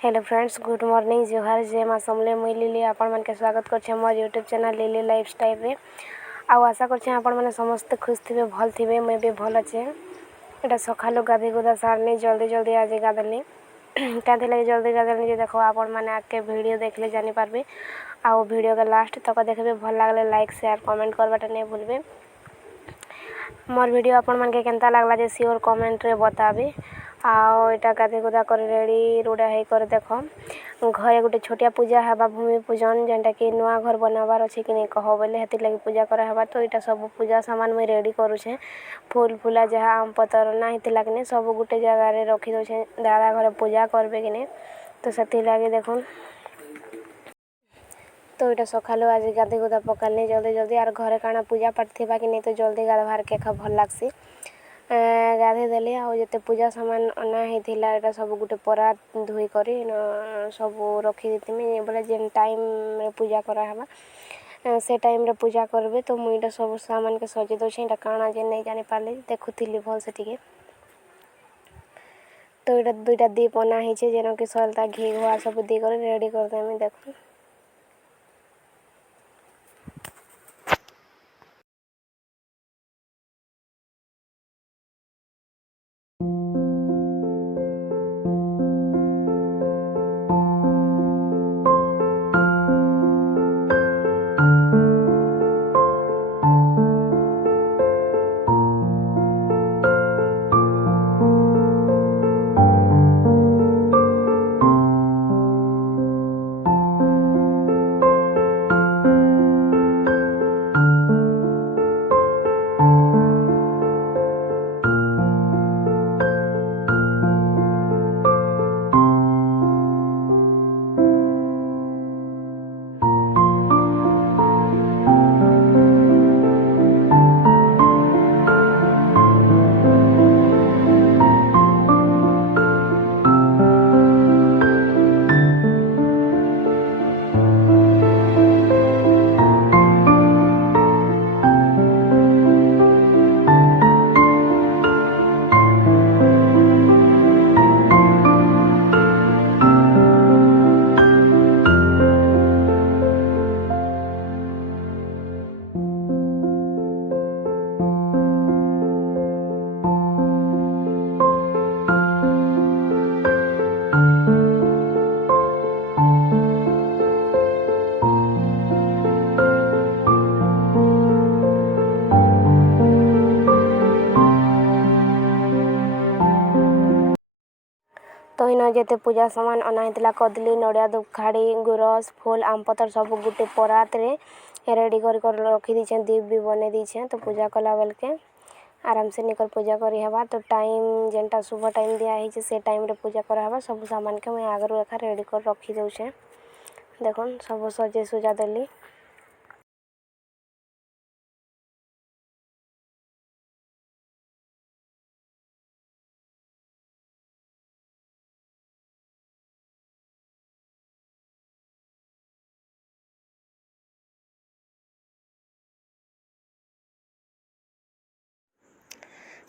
Hello friends, good morning, जोहार, जय माँ समले। मुई लिली आपण मन के स्वागत करछे मोर यूट्यूब चैनल लिली लाइफस्टाइल रे। आउ आशा करछे आपण माने समस्त खुश थिबे, भल थिबे। मुई भी भल अच्छे। एटा सखालु गाधे गुदा सारनी जल्दी आज गाधलनी क्या लगे जल्दी गाधलनी जे देखो आपण माने आके वीडियो देखले जानी पारबे। आउ वीडियो के लास्ट तक देखबे। भल लागले लाइक शेयर कमेंट करबाटा नहीं भूलबे। मोर वीडियो आपण मन के केनता लागला जे श्योर कमेंट रे बताबे। आओ एटा गाधे गुदा कर रेडी रुड़ा है कर देख घरे गोटे छोटिया पूजा हवा भूमि पूजन जेनटा कि नुआ घर बनाबार अच्छे कि नहीं कह बोले हेती लगी पूजा कराहबा। तो यहाँ सब पूजा सामान मुझे रेडी करुचे। फूल फूला जहाँ आम पतर ना हेतिला कि सब गोटे जगार रखी दौचे दादा घर पूजा करबे कि नहीं। तो से लगे देखुन। तो यहाँ सकालू आज गाधे गुदा पकालनी जल्दी आर घरे काना पूजा पाठ थी कि नहीं। तो जल्दी गाधवार के भल लग्सी। गाधे देली आउ जते पूजा सामान अना होता है सब गोटे परा धोई कर सब रखी देती बोले जेन टाइम रे पूजा कराहबा से टाइम रे पूजा करबे। तो मुझे सब सामान के सजे दूसरी काଣା जे नहीं जानी पार्ली देखुली भल से टिके। तो यहाँ दुईटा दीप अना है जेन कि सलता घी घुआ सब दी कर रेडी करदेमी देख। तो इन जेते पूजा सामान अना होता कदली नड़िया धूपखाड़ी गुरस फूल आम पतर सब गोटे परात रे रेडी कर रखी दीछे। दीप भी बने दीछे। तो पूजा कला बेल के आराम से निकर पूजा करी हवा। तो टाइम जेनटा शुभ टाइम दिया है से टाइम रे पूजा कराहबा। सब सामान के मुझे आगरू एखा रेडी कर रखी दौचे। देखो सब सजे सुजा देली।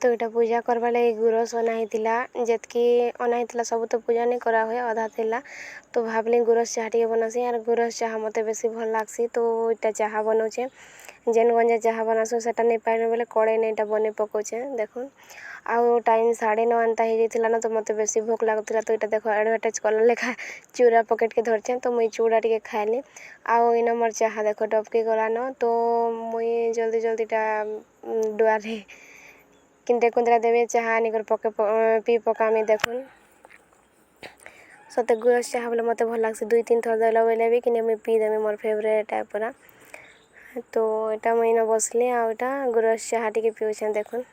तो यहाँ पूजा करवा लगे गुरस अना होता जेतकी अना होता सब तो पूजा नहीं करा हुए अधा थिला। तो भावली गुरस चाह टे बनासी और गुरस चाह मत बेसी भल लगसी। तो यहाँ चाह बनाऊे जेन गंजा चाह बनासु से नहीं पाए बोले कड़े नहीं बने पकाचे देखो। आउ टाइम 9:30 एंता हो ना। तो मत बेसी भोक लगुला। तो यहाँ देख एडभार्टाइज कला लेखा चूड़ा पकेट के धरचे। तो मुई चूड़ा टे खाइली। आउ इन मोर चाह देख डबकी गलान। तो मुई जल्दी डुआरे किंते कुंतरा देवे चाह निकर पके पी पकामी देखुन। सते गुरस चाह बोले मत भल लग्सी 2-3 थर देला बोले भी कि मुई पी देमी मोर फेवरेट टाइप पूरा। तो यहाँ मुई न बसली आ गुरस चाह टे पीछे देखुन।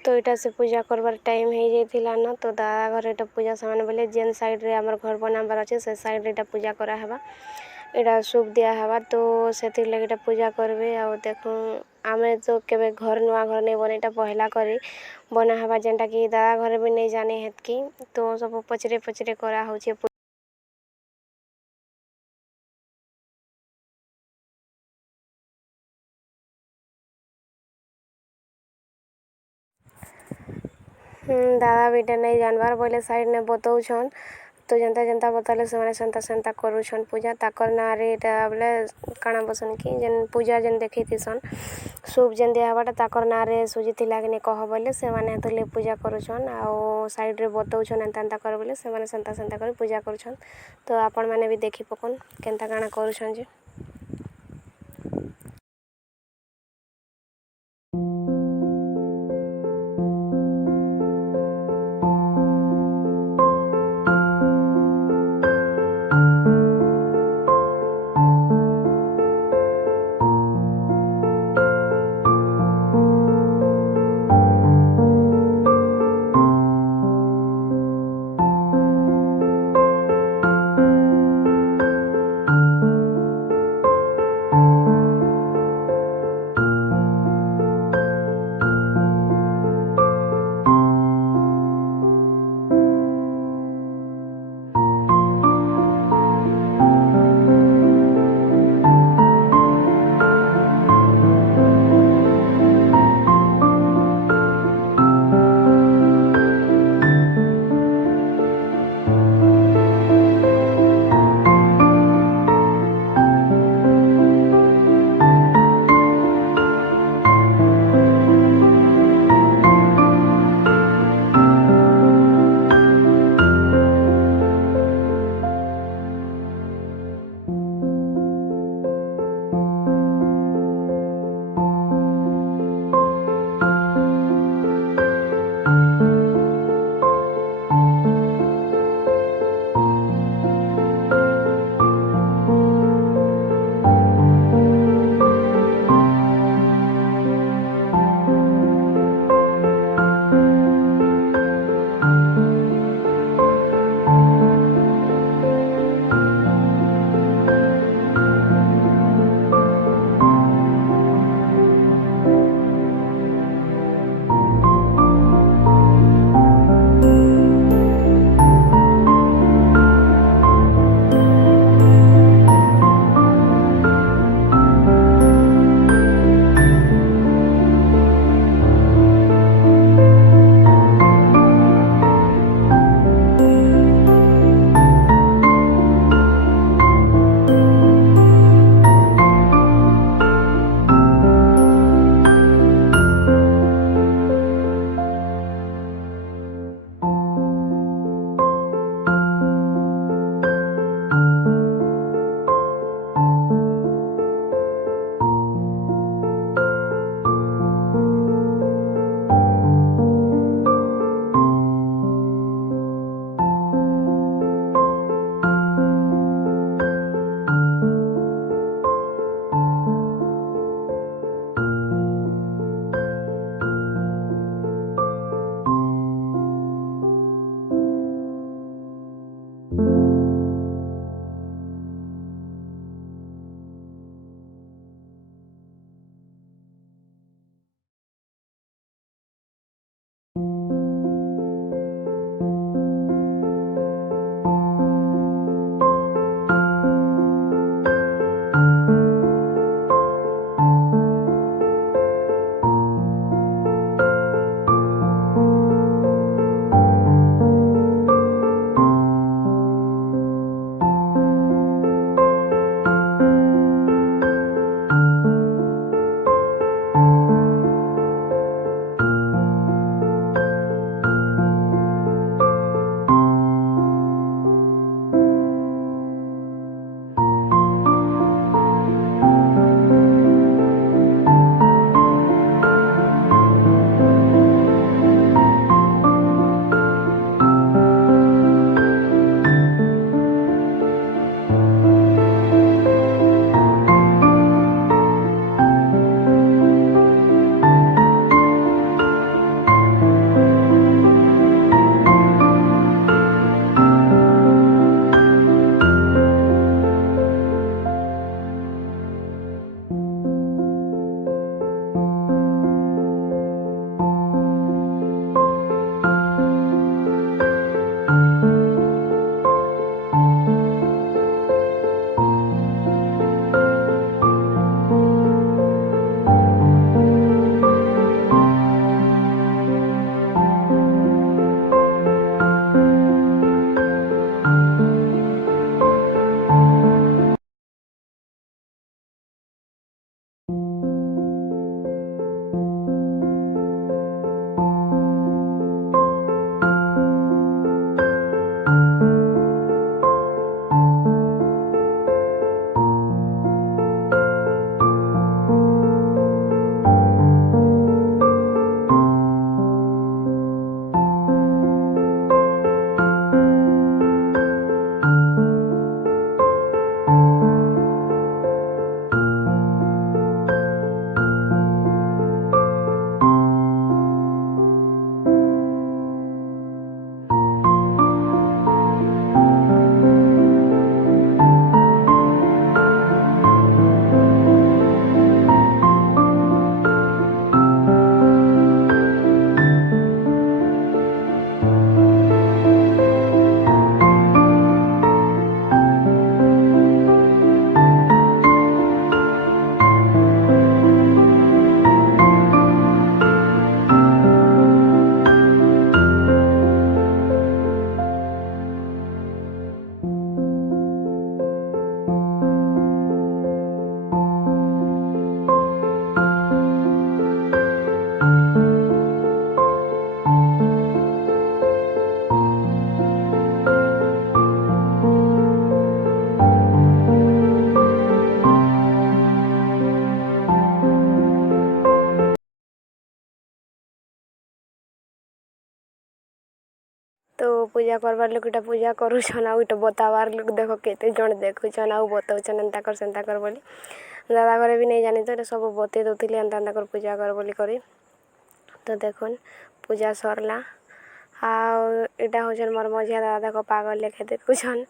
तो यहाँ से पूजा करवार टाइम हो जाता न। तो दादा घर यहाँ पूजा सामान बोले जेन साइड रे आमर घर बनाबार अच्छे से साइड रे पूजा कराहबा। एटा सूप दिया हवा तो सेतिर लगे पूजा करबे। आ देखूँ आमे तो केबे घर नुआ घर नहीं बने पहला करी बना हवा जेनटा कि दादा घर भी नहीं जाने हेतकी तो सब पचरे पचरे करा होचे। दादा बेटा नहीं जानबार बोले साइड ने बताऊछन तो जनता जनता बताले से सेंता सेंता करूछन पूजा ताकर ना रे एटा बोले काना बसन की जेन पूजा जेन देखी थीसन सूप जेन दिया हवाटा ताकर ना रे सुजिती लागने कह बोले से माने हतले पूजा करूछन। आ साइड रे बताऊछन एंता एंता कर बोले से माने सेंता सेंता कर पूजा करूछन। तो आपण माने भी देखी पकन केनता काना करूछन जे। पूजा करबार लोक इटा पूजा करूछन आउ इटा बताबार लोक देख केते जण देखुछन आउ बताउछन एंता कर सेंता कर बोली दादा घरे भी नहीं जानी तो इटा सब बते दउथिले एंता एंता कर पूजा कर बोली करी। तो देखुन पूजा सरला आउ इटा होछन मोर मझिया दादा को पागल लेखे देखुछन।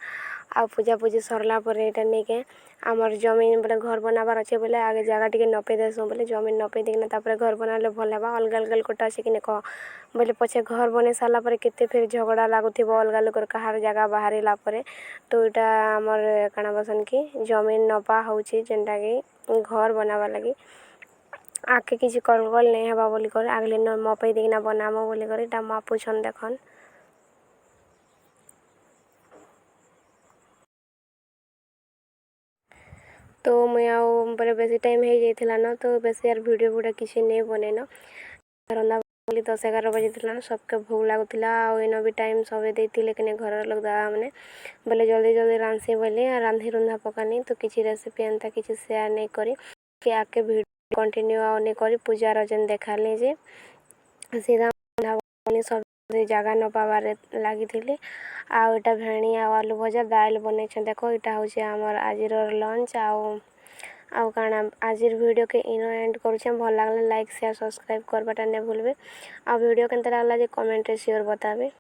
आ पूजा पूजी सरला परे इटा नेके आमर जमीन बोले घर बनाबार अच्छे बोले आगे जगह टिके नपे देसु बोले जमीन नपे देकिना तापर घर बनाले भल हेबा अलगा अलगा कोटा से किने कह बोले पछे घर बने सारा परे केते फिर झगड़ा लागुथिबो अलगा लोकर कहार जगह बाहरिला परे। तो इटा आमर काना बसन की जमीन नपा होउची जेनटा की घर बनावा लगी आके किसी करगल नहीं हेबा बोली करे आगले न मपे देकिना बनामो बोली करे इटा मापुछन देखन। तो मुई आउ बोले बेसी टाइम हो जाइथिला न तो बेसी यार वीडियो किसी नहीं बनेन रंदा बोली 10-11 बजे थिला न सबके भूख लागुथिला आउ इन भी टाइम सबे देथिले किने घर लोग दादा माने बोले जल्दी जल्दी रांधसी बोली रांधी रुंधा पकानी तो किसी रेसिपी एंता किसी शेयर नहीं करी कि आके वीडियो कंटिन्यू आउ नहीं करी पूजा रजन देखाली जे सीधा सब जगह न पाबार लगी आउ इटा भेणी आउ आलू भजा दाल बनै देखो इटा हूँ आमर आजिर लंच आउ काना आजिर वीडियो के इनो एंड करुछे भल लागले लाइक शेयर सब्सक्राइब करबाटा नहीं भूलबे आ वीडियो केनता लागला जे कमेंट रे श्योर बताबे।